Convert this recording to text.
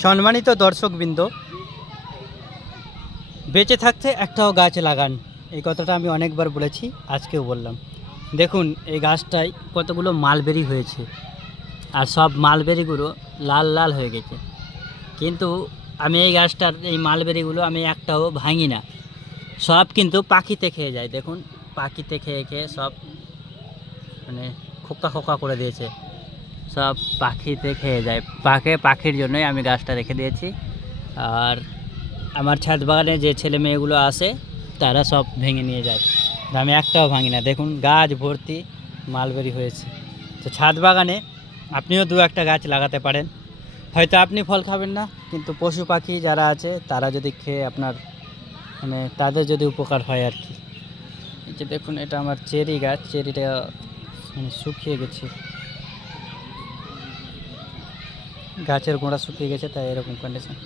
সম্মানিত দর্শকবৃন্দ, বেঁচে থাকতে একটাও গাছ লাগান, এই কথাটা আমি অনেকবার বলেছি, আজকেও বললাম। দেখুন এই গাছটায় কতগুলো মালবেরি হয়েছে, আর সব মালবেরিগুলো লাল লাল হয়ে গেছে। কিন্তু আমি এই গাছটার এই মালবেরিগুলো আমি একটাও ভাঙি না, সব কিন্তু পাখিতে খেয়ে যায়। দেখুন পাখিতে খেয়ে খেয়ে সব মানে খোকা খোকা করে দিয়েছে, সব পাখিতে খেয়ে যায়। পাখির জন্যই আমি গাছটা রেখে দিয়েছি। আর আমার ছাদ বাগানে যে ছেলে মেয়েগুলো আসে তারা সব ভেঙে নিয়ে যায়, আমি একটাও ভাঙি না। দেখুন গাছ ভর্তি মালবেরি হয়েছে। তো ছাদ বাগানে আপনিও দু একটা গাছ লাগাতে পারেন। হয়তো আপনি ফল খাবেন না, কিন্তু পশু পাখি যারা আছে তারা যদি খেয়ে আপনার মানে তাদের যদি উপকার হয় আর কি। এই যে দেখুন এটা আমার চেরি গাছ, চেরিটা মানে শুকিয়ে গেছে, গাছের গোড়া শুকিয়ে গেছে, তাই এরকম কন্ডিশন।